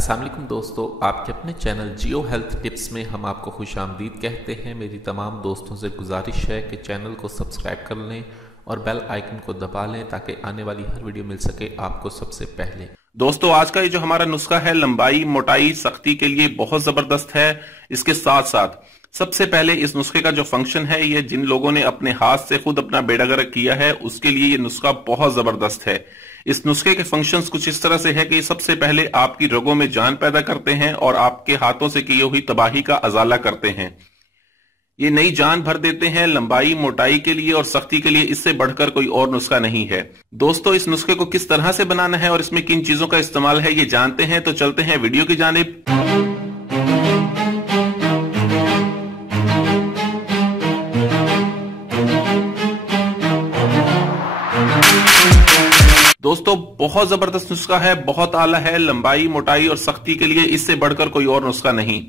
अस्सलाम वालेकुम दोस्तों, आपके अपने चैनल जियो हेल्थ टिप्स में हम आपको खुशामदीद कहते हैं। मेरी तमाम दोस्तों से गुजारिश है कि चैनल को सब्सक्राइब कर लें और बेल आइकन को दबा लें ताकि आने वाली हर वीडियो मिल सके आपको सबसे पहले। दोस्तों, आज का ये जो हमारा नुस्खा है लंबाई मोटाई सख्ती के लिए बहुत जबरदस्त है। इसके साथ साथ सबसे पहले इस नुस्खे का जो फंक्शन है, ये जिन लोगों ने अपने हाथ से खुद अपना बेड़ा गर्क किया है उसके लिए ये नुस्खा बहुत जबरदस्त है। इस नुस्खे के फंक्शंस कुछ इस तरह से है कि सबसे पहले आपकी रगों में जान पैदा करते हैं और आपके हाथों से की हुई तबाही का अजाला करते हैं। ये नई जान भर देते हैं लंबाई मोटाई के लिए और सख्ती के लिए। इससे बढ़कर कोई और नुस्खा नहीं है। दोस्तों, इस नुस्खे को किस तरह से बनाना है और इसमें किन चीजों का इस्तेमाल है ये जानते हैं, तो चलते हैं वीडियो की जानिब। दोस्तों, बहुत जबरदस्त नुस्खा है, बहुत आला है लंबाई मोटाई और सख्ती के लिए। इससे बढ़कर कोई और नुस्खा नहीं।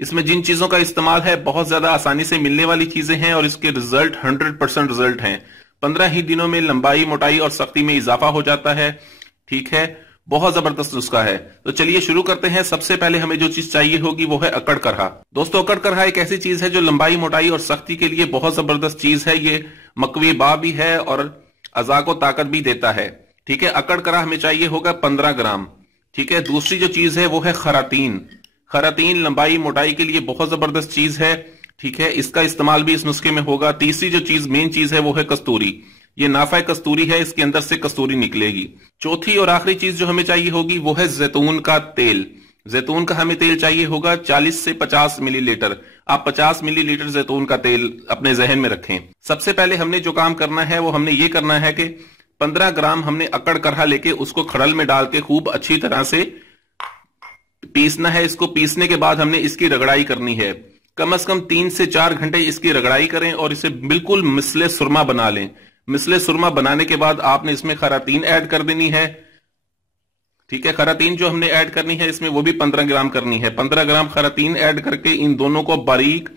इसमें जिन चीजों का इस्तेमाल है बहुत ज्यादा आसानी से मिलने वाली चीजें हैं और इसके रिजल्ट 100% रिजल्ट हैं। 15 ही दिनों में लंबाई मोटाई और सख्ती में इजाफा हो जाता है। ठीक है, बहुत जबरदस्त नुस्खा है। तो चलिए शुरू करते हैं। सबसे पहले हमें जो चीज चाहिए होगी वो है अकड़ करहा। दोस्तों, अकड़ करहा एक ऐसी चीज है जो लंबाई मोटाई और सख्ती के लिए बहुत जबरदस्त चीज है। ये मकवी बा भी है और अज़ा को ताकत भी देता है। ठीक है, अकड़ करहा हमें चाहिए होगा 15 ग्राम। ठीक है, दूसरी जो चीज है वो है खरातीन। खरातीन लंबाई मोटाई के लिए बहुत जबरदस्त चीज है। ठीक है, इसका इस्तेमाल भी इस नुस्खे में होगा। तीसरी जो चीज मेन चीज है वो है कस्तूरी। ये नाफा कस्तूरी है, इसके अंदर से कस्तूरी निकलेगी। चौथी और आखिरी चीज जो हमें चाहिए होगी वो है जैतून का तेल। जैतून का हमें तेल चाहिए होगा 40 से 50 मिलीलीटर। आप 50 मिलीलीटर जैतून का तेल अपने जहन में रखें। सबसे पहले हमने जो काम करना है वो हमने ये करना है कि 15 ग्राम हमने अकड़ करहा लेके उसको खड़ल में डाल के खूब अच्छी तरह से पीसना है। इसको पीसने के बाद हमने इसकी रगड़ाई करनी है। कम से कम 3 से 4 घंटे इसकी रगड़ाई करें और इसे बिल्कुल मिसले सुरमा बना लें। मिसले सुरमा बनाने के बाद आपने इसमें खरातीन ऐड कर देनी है। ठीक है, खरातीन जो हमने ऐड करनी है इसमें वो भी 15 ग्राम करनी है। 15 ग्राम खरातीन ऐड करके इन दोनों को बारीक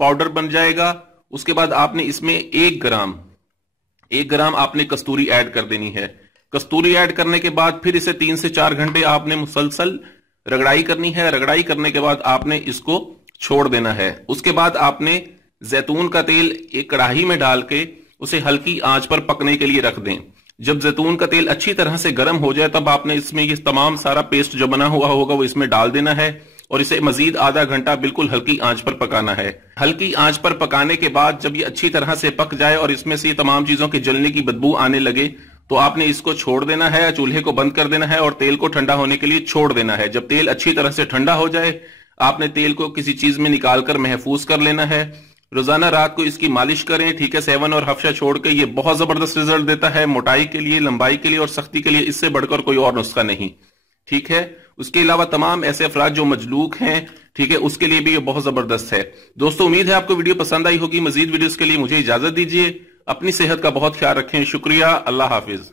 पाउडर बन जाएगा। उसके बाद आपने इसमें 1 ग्राम आपने कस्तूरी ऐड कर देनी है। कस्तूरी ऐड करने के बाद फिर इसे 3 से 4 घंटे आपने मुसलसल रगड़ाई करनी है। रगड़ाई करने के बाद आपने इसको छोड़ देना है। उसके बाद आपने जैतून का तेल एक कढ़ाई में डाल के उसे हल्की आंच पर पकने के लिए रख दें। जब जैतून का तेल अच्छी तरह से गर्म हो जाए तब आपने इसमें ये तमाम सारा पेस्ट जो बना हुआ होगा वो इसमें डाल देना है और इसे मजीद आधा घंटा बिल्कुल हल्की आंच पर पकाना है। हल्की आंच पर पकाने के बाद जब ये अच्छी तरह से पक जाए और इसमें से ये तमाम चीजों के जलने की बदबू आने लगे तो आपने इसको छोड़ देना है, चूल्हे को बंद कर देना है और तेल को ठंडा होने के लिए छोड़ देना है। जब तेल अच्छी तरह से ठंडा हो जाए आपने तेल को किसी चीज में निकालकर महफूज कर लेना है। रोजाना रात को इसकी मालिश करें। ठीक है, 7 और हफ्शा छोड़ के। ये बहुत जबरदस्त रिजल्ट देता है मोटाई के लिए, लंबाई के लिए और सख्ती के लिए। इससे बढ़कर कोई और नुस्खा नहीं। ठीक है, उसके अलावा तमाम ऐसे अफराद जो मजलूक हैं, ठीक है, उसके लिए भी ये बहुत जबरदस्त है। दोस्तों, उम्मीद है आपको वीडियो पसंद आई होगी। मजीद वीडियोस के लिए मुझे इजाजत दीजिए। अपनी सेहत का बहुत ख्याल रखें। शुक्रिया। अल्लाह हाफिज।